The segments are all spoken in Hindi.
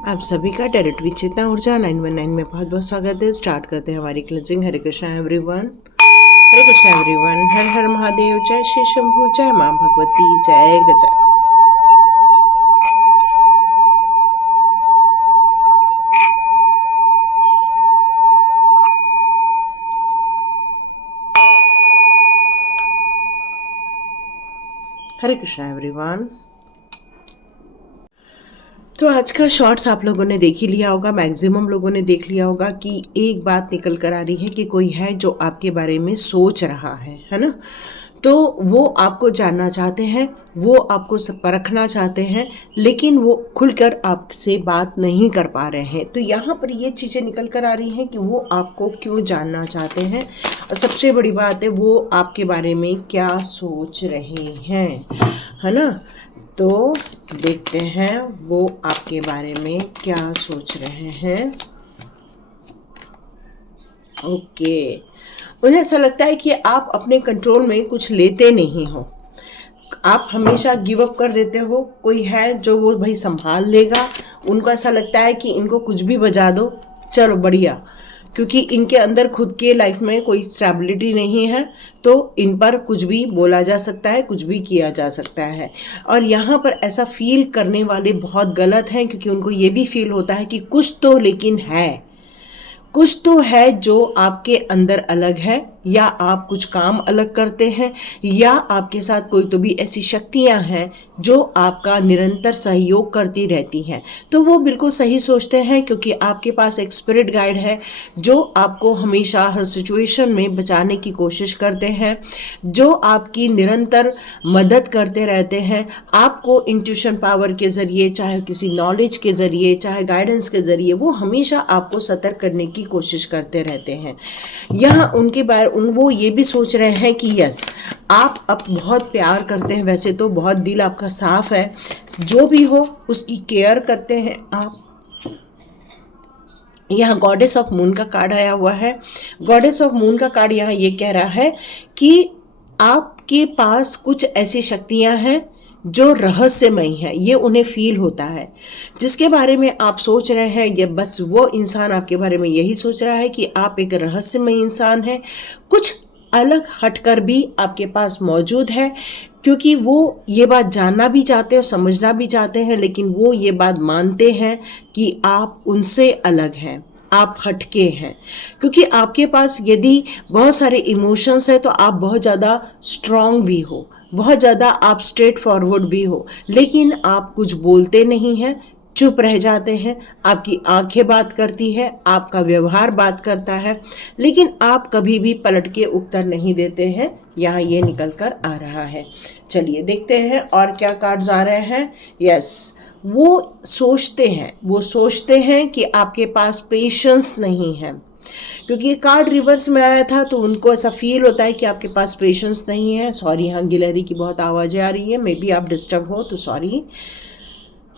आप सभी का डायरेक्ट विद चेतना ऊर्जा 919 में बहुत बहुत स्वागत है। स्टार्ट करते हैं हमारी क्लिनजिंग। हरे कृष्णा एवरीवन, हरे कृष्णा एवरीवन। हर हर महादेव, जय श्री शंभू, जय माँ भगवती, जय गजा। हरे कृष्णा एवरीवन। तो आज का शॉर्ट्स आप लोगों ने देख ही लिया होगा, मैक्सिमम लोगों ने देख लिया होगा कि एक बात निकल कर आ रही है कि कोई है जो आपके बारे में सोच रहा है ना। तो वो आपको जानना चाहते हैं, वो आपको परखना चाहते हैं, लेकिन वो खुलकर आपसे बात नहीं कर पा रहे हैं। तो यहाँ पर ये चीज़ें निकल कर आ रही हैं कि वो आपको क्यों जानना चाहते हैं, और सबसे बड़ी बात है वो आपके बारे में क्या सोच रहे हैं, है ना। तो देखते हैं वो आपके बारे में क्या सोच रहे हैं। ओके, उन्हें ऐसा लगता है कि आप अपने कंट्रोल में कुछ लेते नहीं हो, आप हमेशा गिव अप कर देते हो। कोई है जो वो भाई संभाल लेगा, उनको ऐसा लगता है कि इनको कुछ भी बजा दो, चलो बढ़िया, क्योंकि इनके अंदर खुद के लाइफ में कोई स्टेबिलिटी नहीं है, तो इन पर कुछ भी बोला जा सकता है, कुछ भी किया जा सकता है। और यहाँ पर ऐसा फील करने वाले बहुत गलत हैं, क्योंकि उनको ये भी फील होता है कि कुछ तो लेकिन है, कुछ तो है जो आपके अंदर अलग है, या आप कुछ काम अलग करते हैं, या आपके साथ कोई तो भी ऐसी शक्तियां हैं जो आपका निरंतर सहयोग करती रहती हैं। तो वो बिल्कुल सही सोचते हैं, क्योंकि आपके पास एक स्पिरिट गाइड है जो आपको हमेशा हर सिचुएशन में बचाने की कोशिश करते हैं, जो आपकी निरंतर मदद करते रहते हैं। आपको इंट्यूशन पावर के ज़रिए, चाहे किसी नॉलेज के ज़रिए, चाहे गाइडेंस के ज़रिए, वो हमेशा आपको सतर्क करने की कोशिश करते रहते हैं। यहाँ उनके बारे वो ये भी सोच रहे हैं कि यस, आप अब बहुत प्यार करते हैं, वैसे तो बहुत दिल आपका साफ है, जो भी हो उसकी केयर करते हैं आप। यहाँ गॉडेस ऑफ मून का कार्ड आया हुआ है। गॉडेस ऑफ मून का कार्ड यहाँ ये कह रहा है कि आपके पास कुछ ऐसी शक्तियाँ हैं जो रहस्यमय है, ये उन्हें फील होता है। जिसके बारे में आप सोच रहे हैं, ये बस वो इंसान आपके बारे में यही सोच रहा है कि आप एक रहस्यमय इंसान हैं, कुछ अलग हटकर भी आपके पास मौजूद है, क्योंकि वो ये बात जानना भी चाहते हैं और समझना भी चाहते हैं, लेकिन वो ये बात मानते हैं कि आप उनसे अलग हैं, आप हटके हैं। क्योंकि आपके पास यदि बहुत सारे इमोशंस हैं तो आप बहुत ज़्यादा स्ट्रांग भी हो, बहुत ज़्यादा आप स्ट्रेट फॉरवर्ड भी हो, लेकिन आप कुछ बोलते नहीं हैं, चुप रह जाते हैं। आपकी आंखें बात करती है, आपका व्यवहार बात करता है, लेकिन आप कभी भी पलट के उत्तर नहीं देते हैं। यहाँ ये निकल कर आ रहा है। चलिए देखते हैं और क्या कार्ड्स आ रहे हैं। यस, वो सोचते हैं कि आपके पास पेशेंस नहीं है, क्योंकि ये कार्ड रिवर्स में आया था, तो उनको ऐसा फील होता है कि आपके पास पेशेंस नहीं है। सॉरी, यहाँ गिलहरी की बहुत आवाज़ें आ रही है, मे बी आप डिस्टर्ब हो तो सॉरी।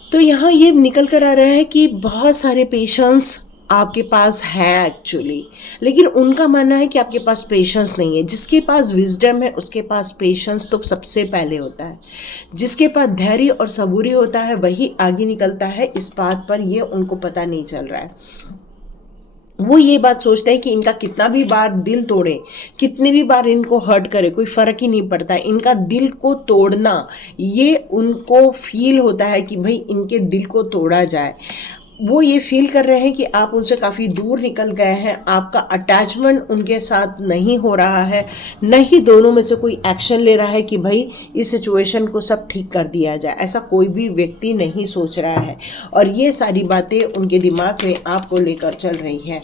तो यहाँ ये निकल कर आ रहा है कि बहुत सारे पेशेंस आपके पास है एक्चुअली, लेकिन उनका मानना है कि आपके पास पेशेंस नहीं है। जिसके पास विजडम है उसके पास पेशेंस तो सबसे पहले होता है, जिसके पास धैर्य और सबूरी होता है वही आगे निकलता है। इस बात पर ये उनको पता नहीं चल रहा है। वो ये बात सोचते हैं कि इनका कितना भी बार दिल तोड़े, कितने भी बार इनको हर्ट करे, कोई फ़र्क ही नहीं पड़ता। इनका दिल को तोड़ना, ये उनको फील होता है कि भाई इनके दिल को तोड़ा जाए। वो ये फील कर रहे हैं कि आप उनसे काफ़ी दूर निकल गए हैं, आपका अटैचमेंट उनके साथ नहीं हो रहा है, नहीं दोनों में से कोई एक्शन ले रहा है कि भाई इस सिचुएशन को सब ठीक कर दिया जाए। ऐसा कोई भी व्यक्ति नहीं सोच रहा है, और ये सारी बातें उनके दिमाग में आपको लेकर चल रही हैं।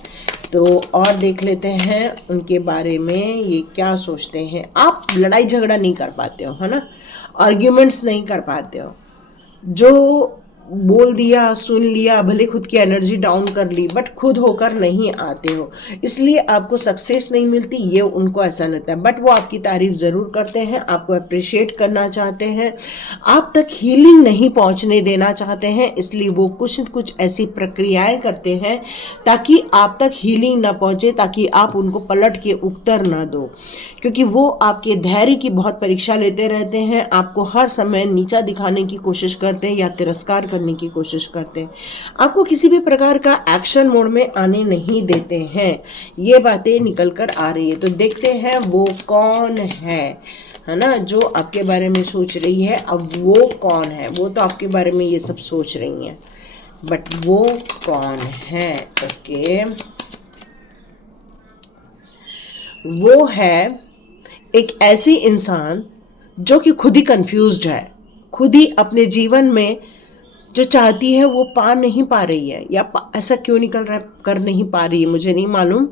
तो और देख लेते हैं उनके बारे में ये क्या सोचते हैं। आप लड़ाई झगड़ा नहीं कर पाते हो, है ना, आर्ग्यूमेंट्स नहीं कर पाते हो, जो बोल दिया सुन लिया, भले खुद की एनर्जी डाउन कर ली, बट खुद होकर नहीं आते हो, इसलिए आपको सक्सेस नहीं मिलती, ये उनको ऐसा लगता है। बट वो आपकी तारीफ ज़रूर करते हैं, आपको अप्रिशिएट करना चाहते हैं, आप तक हीलिंग नहीं पहुंचने देना चाहते हैं, इसलिए वो कुछ ऐसी प्रक्रियाएं करते हैं ताकि आप तक हीलिंग ना पहुंचे, ताकि आप उनको पलट के उत्तर ना दो। क्योंकि वो आपके धैर्य की बहुत परीक्षा लेते रहते हैं, आपको हर समय नीचा दिखाने की कोशिश करते हैं या तिरस्कार करने की कोशिश करते हैं, आपको किसी भी प्रकार का एक्शन मोड में आने नहीं देते हैं। ये बातें निकल कर आ रही है। तो देखते हैं वो कौन है ना, जो आपके बारे में सोच रही है। अब वो कौन है? वो तो आपके बारे में ये सब सोच रही हैं, बट वो कौन है? ओके, वो है एक ऐसी इंसान जो कि खुद ही कंफ्यूज्ड है, खुद ही अपने जीवन में जो चाहती है वो पा नहीं पा रही है, या ऐसा क्यों निकल रहा है, कर नहीं पा रही है, मुझे नहीं मालूम,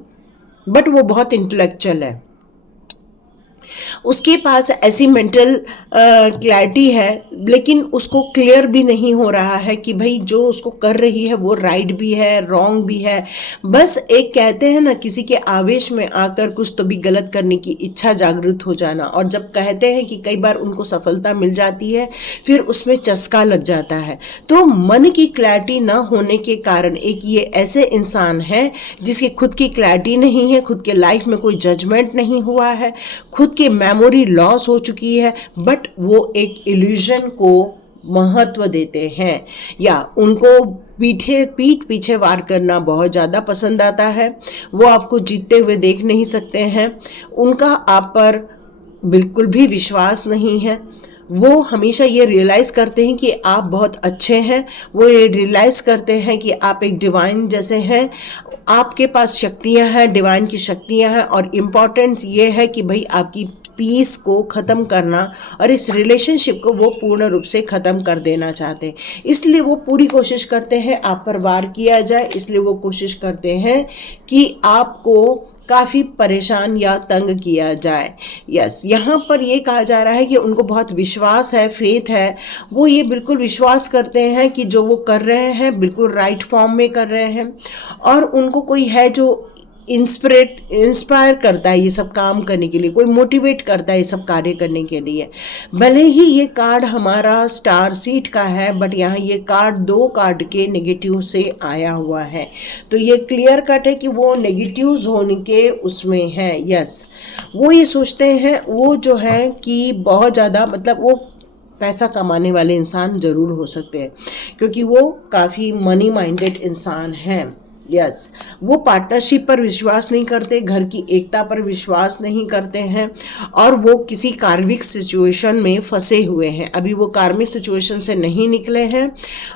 बट वो बहुत इंटेलेक्चुअल है। उसके पास ऐसी मेंटल क्लैरिटी है, लेकिन उसको क्लियर भी नहीं हो रहा है कि भाई जो उसको कर रही है वो राइट भी है, रॉन्ग भी है। बस एक कहते हैं ना, किसी के आवेश में आकर कुछ तो भी गलत करने की इच्छा जागृत हो जाना, और जब कहते हैं कि कई बार उनको सफलता मिल जाती है फिर उसमें चस्का लग जाता है। तो मन की क्लैरिटी ना होने के कारण एक ये ऐसे इंसान है जिसकी खुद की क्लैरिटी नहीं है, खुद के लाइफ में कोई जजमेंट नहीं हुआ है, खुद की मेमोरी लॉस हो चुकी है, बट वो एक इल्यूजन को महत्व देते हैं, या उनको पीठ पीछे वार करना बहुत ज़्यादा पसंद आता है। वो आपको जीतते हुए देख नहीं सकते हैं, उनका आप पर बिल्कुल भी विश्वास नहीं है। वो हमेशा ये रियलाइज़ करते हैं कि आप बहुत अच्छे हैं, वो ये रियलाइज़ करते हैं कि आप एक डिवाइन जैसे हैं, आपके पास शक्तियां हैं, डिवाइन की शक्तियां हैं, और इम्पॉर्टेंट ये है कि भाई आपकी पीस को ख़त्म करना और इस रिलेशनशिप को वो पूर्ण रूप से ख़त्म कर देना चाहते हैं। इसलिए वो पूरी कोशिश करते हैं आप पर वार किया जाए, इसलिए वो कोशिश करते हैं कि आपको काफ़ी परेशान या तंग किया जाए। यस, यहाँ पर ये कहा जा रहा है कि उनको बहुत विश्वास है, फेथ है, वो ये बिल्कुल विश्वास करते हैं कि जो वो कर रहे हैं बिल्कुल राइट फॉर्म में कर रहे हैं, और उनको कोई है जो इंस्पायर करता है ये सब काम करने के लिए, कोई मोटिवेट करता है ये सब कार्य करने के लिए। भले ही ये कार्ड हमारा स्टार सीट का है, बट यहाँ ये कार्ड 2 कार्ड के नेगेटिव से आया हुआ है, तो ये क्लियर कट है कि वो नेगेटिव होने के उसमें है। यस, वो ये सोचते हैं, वो जो है कि बहुत ज़्यादा मतलब वो पैसा कमाने वाले इंसान ज़रूर हो सकते हैं, क्योंकि वो काफ़ी मनी माइंडेड इंसान हैं। यस, वो पार्टनरशिप पर विश्वास नहीं करते, घर की एकता पर विश्वास नहीं करते हैं, और वो किसी कार्मिक सिचुएशन में फंसे हुए हैं। अभी वो कार्मिक सिचुएशन से नहीं निकले हैं।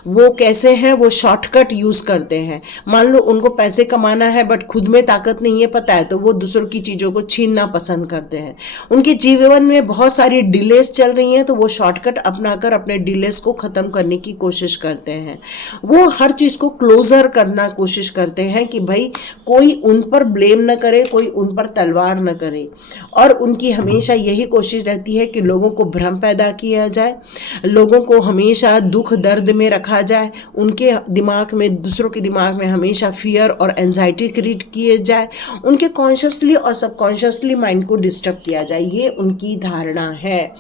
वो कैसे हैं, वो शॉर्टकट यूज़ करते हैं। मान लो उनको पैसे कमाना है बट खुद में ताकत नहीं है, पता है, तो वो दूसरों की चीज़ों को छीनना पसंद करते हैं। उनके जीवन में बहुत सारी डिलेस चल रही हैं, तो वो शॉर्टकट अपनाकर अपने डिलेस को ख़त्म करने की कोशिश करते हैं। वो हर चीज़ को क्लोजर करना कोशिश करते हैं कि भाई कोई उन पर ब्लेम न करे, कोई उन पर तलवार न करे, और उनकी हमेशा यही कोशिश रहती है कि लोगों को भ्रम पैदा किया जाए, लोगों को हमेशा दुख दर्द में रखा जाए, उनके दिमाग में, दूसरों के दिमाग में हमेशा फियर और एंजाइटी क्रिएट किए जाए, उनके कॉन्शियसली और सबकॉन्शियसली माइंड को डिस्टर्ब किया जाए। ये उनकी धारणा है।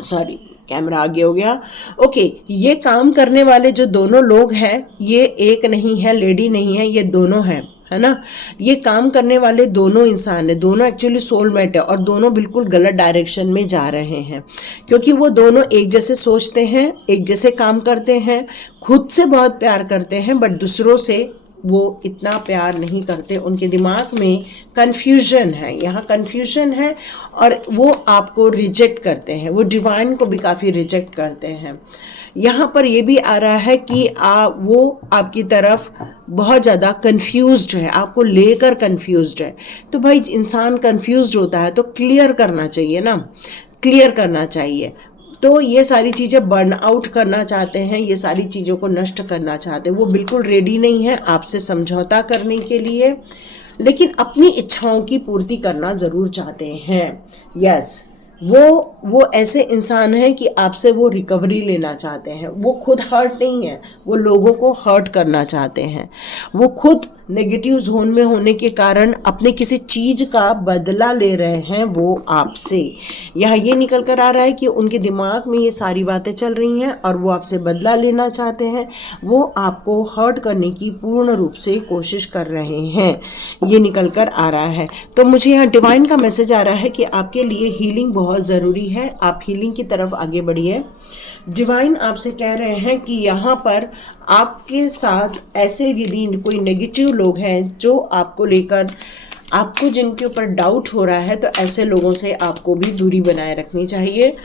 सॉरी, कैमरा आगे हो गया। ओके, ये काम करने वाले जो दोनों लोग हैं, ये एक नहीं है, लेडी नहीं है, ये दोनों हैं, है ना। ये काम करने वाले दोनों इंसान हैं, दोनों एक्चुअली सोलमेट है, और दोनों बिल्कुल गलत डायरेक्शन में जा रहे हैं, क्योंकि वो दोनों एक जैसे सोचते हैं, एक जैसे काम करते हैं, खुद से बहुत प्यार करते हैं, बट दूसरों से वो इतना प्यार नहीं करते। उनके दिमाग में कन्फ्यूजन है, यहाँ कन्फ्यूजन है, और वो आपको रिजेक्ट करते हैं, वो डिवाइन को भी काफ़ी रिजेक्ट करते हैं। यहाँ पर ये भी आ रहा है कि वो आपकी तरफ बहुत ज़्यादा कन्फ्यूज्ड है, आपको लेकर कन्फ्यूज्ड है। तो भाई इंसान कन्फ्यूज्ड होता है तो क्लियर करना चाहिए ना, क्लियर करना चाहिए। तो ये सारी चीज़ें बर्न आउट करना चाहते हैं, ये सारी चीज़ों को नष्ट करना चाहते हैं। वो बिल्कुल रेडी नहीं है आपसे समझौता करने के लिए, लेकिन अपनी इच्छाओं की पूर्ति करना ज़रूर चाहते हैं। यस, वो ऐसे इंसान हैं कि आपसे वो रिकवरी लेना चाहते हैं। वो खुद हर्ट नहीं है, वो लोगों को हर्ट करना चाहते हैं। वो खुद नेगेटिव जोन में होने के कारण अपने किसी चीज़ का बदला ले रहे हैं वो आपसे। यहाँ ये निकल कर आ रहा है कि उनके दिमाग में ये सारी बातें चल रही हैं और वो आपसे बदला लेना चाहते हैं। वो आपको हर्ट करने की पूर्ण रूप से कोशिश कर रहे हैं, ये निकल कर आ रहा है। तो मुझे यहाँ डिवाइन का मैसेज आ रहा है कि आपके लिए हीलिंग बहुत ज़रूरी है। आप हीलिंग की तरफ आगे बढ़िए। डिवाइन आपसे कह रहे हैं कि यहाँ पर आपके साथ ऐसे यदि कोई नेगेटिव लोग हैं जो आपको लेकर, आपको जिनके ऊपर डाउट हो रहा है, तो ऐसे लोगों से आपको भी दूरी बनाए रखनी चाहिए।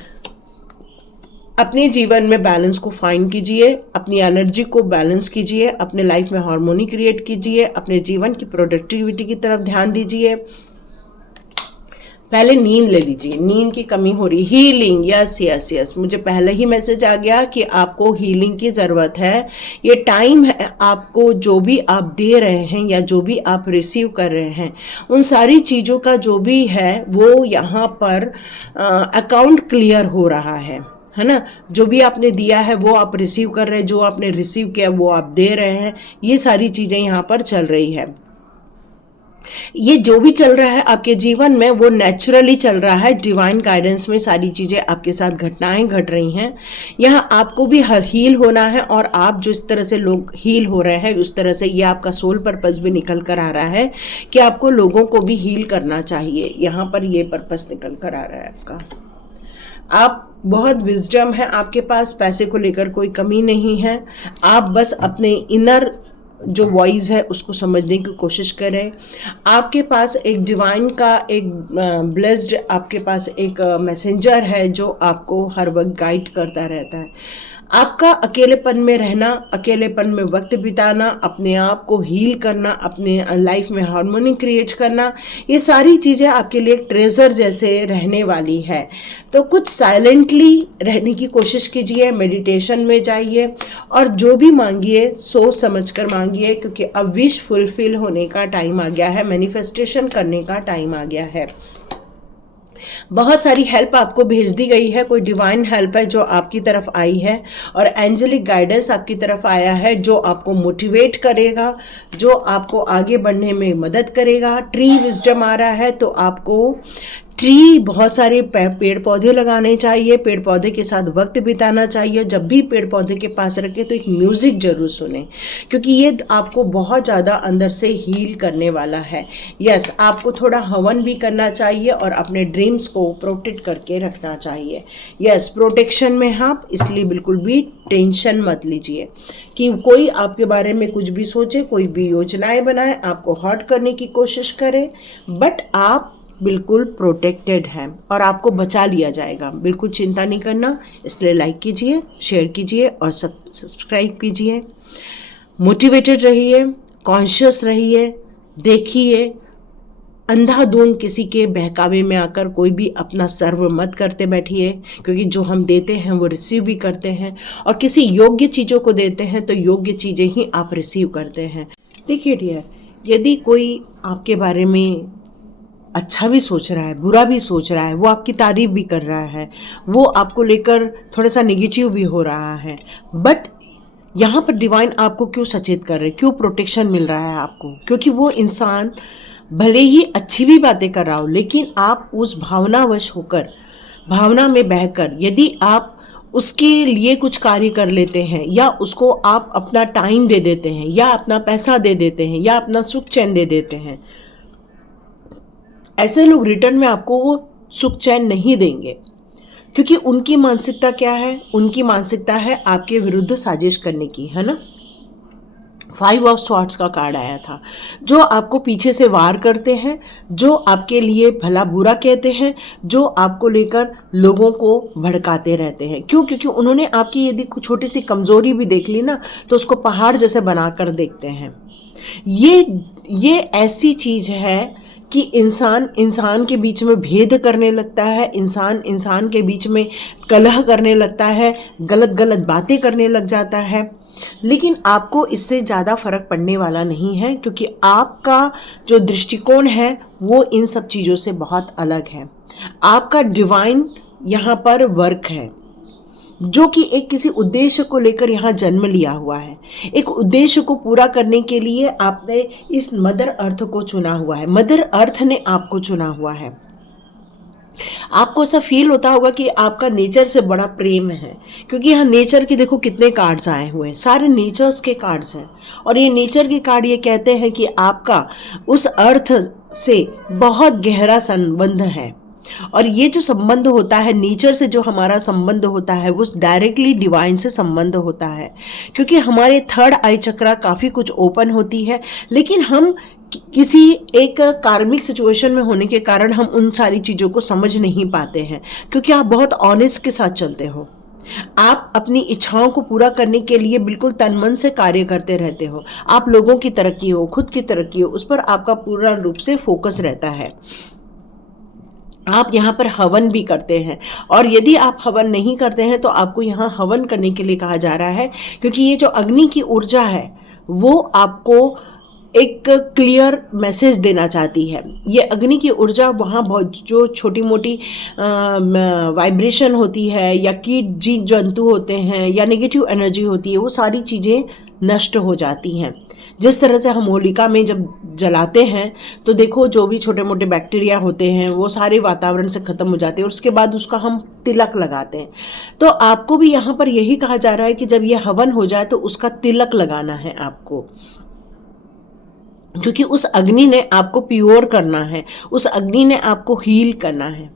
अपने जीवन में बैलेंस को फाइंड कीजिए, अपनी एनर्जी को बैलेंस कीजिए, अपने लाइफ में हार्मोनी क्रिएट कीजिए, अपने जीवन की प्रोडक्टिविटी की तरफ ध्यान दीजिए। पहले नींद ले लीजिए, नींद की कमी हो रही। हीलिंग, यस यस यस, मुझे पहले ही मैसेज आ गया कि आपको हीलिंग की ज़रूरत है। ये टाइम है आपको, जो भी आप दे रहे हैं या जो भी आप रिसीव कर रहे हैं, उन सारी चीज़ों का जो भी है वो यहाँ पर अकाउंट क्लियर हो रहा है ना। जो भी आपने दिया है वो आप रिसीव कर रहे हैं, जो आपने रिसीव किया वो आप दे रहे हैं। ये सारी चीज़ें यहाँ पर चल रही है। ये जो भी चल रहा है आपके जीवन में वो नेचुरली चल रहा है। डिवाइन गाइडेंस में सारी चीज़ें आपके साथ घटनाएं घट रही हैं। यहाँ आपको भी हील होना है, और आप जो इस तरह से लोग हील हो रहे हैं उस तरह से ये आपका सोल पर्पस भी निकल कर आ रहा है कि आपको लोगों को भी हील करना चाहिए। यहाँ पर ये पर्पस निकल कर आ रहा है आपका। आप बहुत विजडम है आपके पास, पैसे को लेकर कोई कमी नहीं है। आप बस अपने इनर जो वॉइस है उसको समझने की कोशिश करें। आपके पास एक डिवाइन का एक ब्लेस्ड आपके पास एक मैसेंजर है जो आपको हर वक्त गाइड करता रहता है। आपका अकेलेपन में रहना, अकेलेपन में वक्त बिताना, अपने आप को हील करना, अपने लाइफ में हार्मोनी क्रिएट करना, ये सारी चीज़ें आपके लिए एक ट्रेजर जैसे रहने वाली है। तो कुछ साइलेंटली रहने की कोशिश कीजिए, मेडिटेशन में जाइए, और जो भी मांगिए सोच समझ कर मांगिए, क्योंकि अब विश फुलफिल होने का टाइम आ गया है, मैनिफेस्टेशन करने का टाइम आ गया है। बहुत सारी हेल्प आपको भेज दी गई है, कोई डिवाइन हेल्प है जो आपकी तरफ आई है, और एंजेलिक गाइडेंस आपकी तरफ आया है जो आपको मोटिवेट करेगा, जो आपको आगे बढ़ने में मदद करेगा। ट्री विजडम आ रहा है, तो आपको ट्री, बहुत सारे पेड़ पौधे लगाने चाहिए, पेड़ पौधे के साथ वक्त बिताना चाहिए। जब भी पेड़ पौधे के पास रखें तो एक म्यूज़िक ज़रूर सुने, क्योंकि ये आपको बहुत ज़्यादा अंदर से हील करने वाला है। यस, आपको थोड़ा हवन भी करना चाहिए और अपने ड्रीम्स को प्रोटेक्ट करके रखना चाहिए। यस, प्रोटेक्शन में आप इसलिए बिल्कुल भी टेंशन मत लीजिए कि कोई आपके बारे में कुछ भी सोचे, कोई भी योजनाएं बनाए, आपको हर्ट करने की कोशिश करे, बट आप बिल्कुल प्रोटेक्टेड हैं और आपको बचा लिया जाएगा। बिल्कुल चिंता नहीं करना। इसलिए लाइक कीजिए, शेयर कीजिए और सब्सक्राइब कीजिए। मोटिवेटेड रहिए, कॉन्शियस रहिए, देखिए। अंधाधुंध किसी के बहकावे में आकर कोई भी अपना सर्व मत करते बैठिए, क्योंकि जो हम देते हैं वो रिसीव भी करते हैं, और किसी योग्य चीज़ों को देते हैं तो योग्य चीज़ें ही आप रिसीव करते हैं। देखिए डियर, यदि कोई आपके बारे में अच्छा भी सोच रहा है, बुरा भी सोच रहा है, वो आपकी तारीफ भी कर रहा है, वो आपको लेकर थोड़ा सा नेगेटिव भी हो रहा है, बट यहाँ पर डिवाइन आपको क्यों सचेत कर रहे हैं, क्यों प्रोटेक्शन मिल रहा है आपको? क्योंकि वो इंसान भले ही अच्छी भी बातें कर रहा हो, लेकिन आप उस भावनावश होकर, भावना में बहकर यदि आप उसके लिए कुछ कार्य कर लेते हैं, या उसको आप अपना टाइम दे देते हैं, या अपना पैसा दे देते हैं, या अपना सुख चैन दे देते हैं, ऐसे लोग रिटर्न में आपको वो सुख चैन नहीं देंगे। क्योंकि उनकी मानसिकता क्या है? उनकी मानसिकता है आपके विरुद्ध साजिश करने की, है ना। 5 ऑफ स्वॉर्ड्स का कार्ड आया था, जो आपको पीछे से वार करते हैं, जो आपके लिए भला बुरा कहते हैं, जो आपको लेकर लोगों को भड़काते रहते हैं। क्यों? क्योंकि उन्होंने आपकी यदि छोटी सी कमजोरी भी देख ली ना, तो उसको पहाड़ जैसे बनाकर देखते हैं। ये ऐसी चीज है कि इंसान के बीच में भेद करने लगता है, इंसान के बीच में कलह करने लगता है, गलत बातें करने लग जाता है। लेकिन आपको इससे ज़्यादा फर्क पड़ने वाला नहीं है, क्योंकि आपका जो दृष्टिकोण है वो इन सब चीज़ों से बहुत अलग है। आपका डिवाइन यहाँ पर वर्क है, जो कि एक किसी उद्देश्य को लेकर यहाँ जन्म लिया हुआ है। एक उद्देश्य को पूरा करने के लिए आपने इस मदर अर्थ को चुना हुआ है, मदर अर्थ ने आपको चुना हुआ है। आपको ऐसा फील होता होगा कि आपका नेचर से बड़ा प्रेम है, क्योंकि यहाँ नेचर के देखो कितने कार्ड्स आए हुए हैं, सारे नेचर्स के कार्ड्स हैं, और ये नेचर के कार्ड ये कहते हैं कि आपका उस अर्थ से बहुत गहरा संबंध है। और ये जो संबंध होता है नेचर से, जो हमारा संबंध होता है वो डायरेक्टली डिवाइन से संबंध होता है, क्योंकि हमारे थर्ड आई चक्रा काफ़ी कुछ ओपन होती है, लेकिन हम किसी एक कार्मिक सिचुएशन में होने के कारण हम उन सारी चीज़ों को समझ नहीं पाते हैं, क्योंकि आप बहुत ऑनेस्ट के साथ चलते हो। आप अपनी इच्छाओं को पूरा करने के लिए बिल्कुल तन मन से कार्य करते रहते हो। आप लोगों की तरक्की हो, खुद की तरक्की हो, उस पर आपका पूरा रूप से फोकस रहता है। आप यहाँ पर हवन भी करते हैं, और यदि आप हवन नहीं करते हैं तो आपको यहाँ हवन करने के लिए कहा जा रहा है, क्योंकि ये जो अग्नि की ऊर्जा है वो आपको एक क्लियर मैसेज देना चाहती है। ये अग्नि की ऊर्जा वहाँ बहुत जो छोटी मोटी वाइब्रेशन होती है, या कीट जीव जंतु होते हैं, या नेगेटिव एनर्जी होती है, वो सारी चीज़ें नष्ट हो जाती हैं। जिस तरह से हम होलिका में जब जलाते हैं तो देखो जो भी छोटे मोटे बैक्टीरिया होते हैं वो सारे वातावरण से ख़त्म हो जाते हैं, और उसके बाद उसका हम तिलक लगाते हैं। तो आपको भी यहाँ पर यही कहा जा रहा है कि जब ये हवन हो जाए तो उसका तिलक लगाना है आपको, क्योंकि उस अग्नि ने आपको प्योर करना है, उस अग्नि ने आपको हील करना है।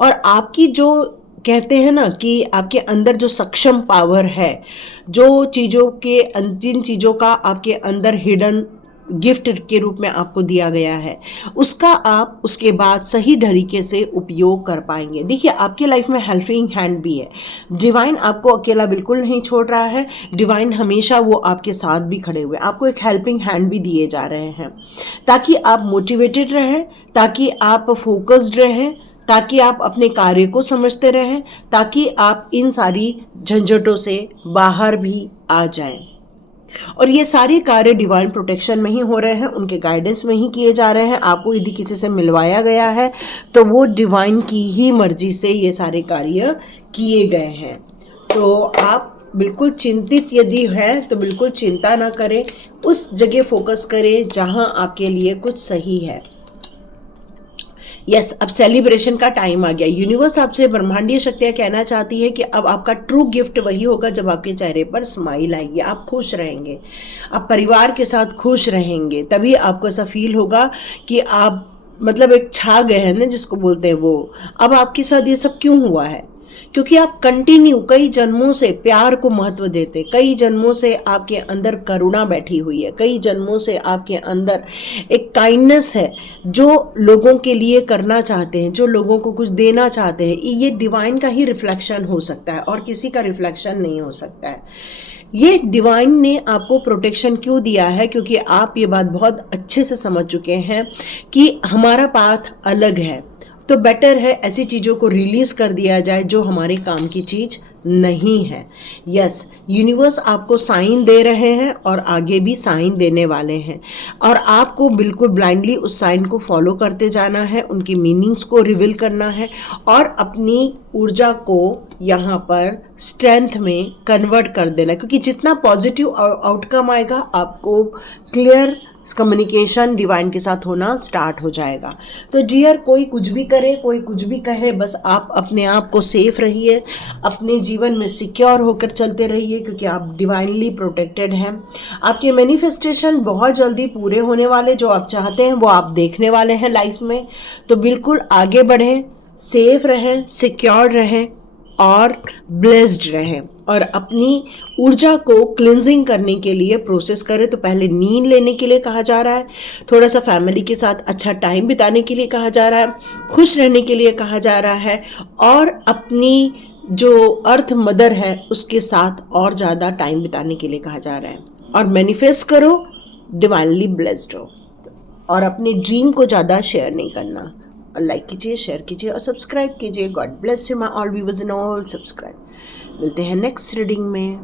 और आपकी जो कहते हैं ना कि आपके अंदर जो सक्षम पावर है, जो चीज़ों के जिन चीज़ों का आपके अंदर हिडन गिफ्ट के रूप में आपको दिया गया है, उसका आप उसके बाद सही तरीके से उपयोग कर पाएंगे। देखिए आपके लाइफ में हेल्पिंग हैंड भी है। डिवाइन आपको अकेला बिल्कुल नहीं छोड़ रहा है, डिवाइन हमेशा वो आपके साथ भी खड़े हुए, आपको एक हेल्पिंग हैंड भी दिए जा रहे हैं, ताकि आप मोटिवेटेड रहें, ताकि आप फोकस्ड रहें, ताकि आप अपने कार्य को समझते रहें, ताकि आप इन सारी झंझटों से बाहर भी आ जाएं। और ये सारे कार्य डिवाइन प्रोटेक्शन में ही हो रहे हैं, उनके गाइडेंस में ही किए जा रहे हैं। आपको यदि किसी से मिलवाया गया है तो वो डिवाइन की ही मर्जी से ये सारे कार्य किए गए हैं। तो आप बिल्कुल चिंतित यदि है तो बिल्कुल चिंता ना करें, उस जगह फोकस करें जहां आपके लिए कुछ सही है। यस, अब सेलिब्रेशन का टाइम आ गया। यूनिवर्स आपसे, ब्रह्मांडीय शक्तियाँ कहना चाहती है कि अब आपका ट्रू गिफ्ट वही होगा जब आपके चेहरे पर स्माइल आएगी, आप खुश रहेंगे, आप परिवार के साथ खुश रहेंगे, तभी आपको ऐसा फील होगा कि आप मतलब एक छा गए हैं ना जिसको बोलते हैं वो। अब आपके साथ ये सब क्यों हुआ है? क्योंकि आप कंटिन्यू कई जन्मों से प्यार को महत्व देते, कई जन्मों से आपके अंदर करुणा बैठी हुई है, कई जन्मों से आपके अंदर एक काइंडनेस है, जो लोगों के लिए करना चाहते हैं, जो लोगों को कुछ देना चाहते हैं। ये डिवाइन का ही रिफ्लेक्शन हो सकता है और किसी का रिफ्लेक्शन नहीं हो सकता है। ये डिवाइन ने आपको प्रोटेक्शन क्यों दिया है? क्योंकि आप ये बात बहुत अच्छे से समझ चुके हैं कि हमारा पाथ अलग है, तो बेटर है ऐसी चीज़ों को रिलीज़ कर दिया जाए जो हमारे काम की चीज़ नहीं है। यस, यूनिवर्स आपको साइन दे रहे हैं और आगे भी साइन देने वाले हैं, और आपको बिल्कुल ब्लाइंडली उस साइन को फॉलो करते जाना है, उनकी मीनिंग्स को रिवील करना है, और अपनी ऊर्जा को यहाँ पर स्ट्रेंथ में कन्वर्ट कर देना, क्योंकि जितना पॉजिटिव आउटकम आएगा आपको क्लियर कम्युनिकेशन डिवाइन के साथ होना स्टार्ट हो जाएगा। तो डियर, कोई कुछ भी करे, कोई कुछ भी कहे, बस आप अपने आप को सेफ रहिए, अपने जीवन में सिक्योर होकर चलते रहिए, क्योंकि आप डिवाइनली प्रोटेक्टेड हैं। आपके मैनिफेस्टेशन बहुत जल्दी पूरे होने वाले, जो आप चाहते हैं वो आप देखने वाले हैं लाइफ में। तो बिल्कुल आगे बढ़ें, सेफ रहें, सिक्योर रहें और ब्लेस्ड रहें, और अपनी ऊर्जा को क्लिनजिंग करने के लिए प्रोसेस करें। तो पहले नींद लेने के लिए कहा जा रहा है, थोड़ा सा फैमिली के साथ अच्छा टाइम बिताने के लिए कहा जा रहा है, खुश रहने के लिए कहा जा रहा है, और अपनी जो अर्थ मदर है उसके साथ और ज़्यादा टाइम बिताने के लिए कहा जा रहा है। और मैनिफेस्ट करो, डिवाइनली ब्लेस्ड हो, और अपने ड्रीम को ज़्यादा शेयर नहीं करना। और लाइक कीजिए, शेयर कीजिए और सब्सक्राइब कीजिए। God bless you my all viewers and all subscribe. मिलते हैं नेक्स्ट रीडिंग में।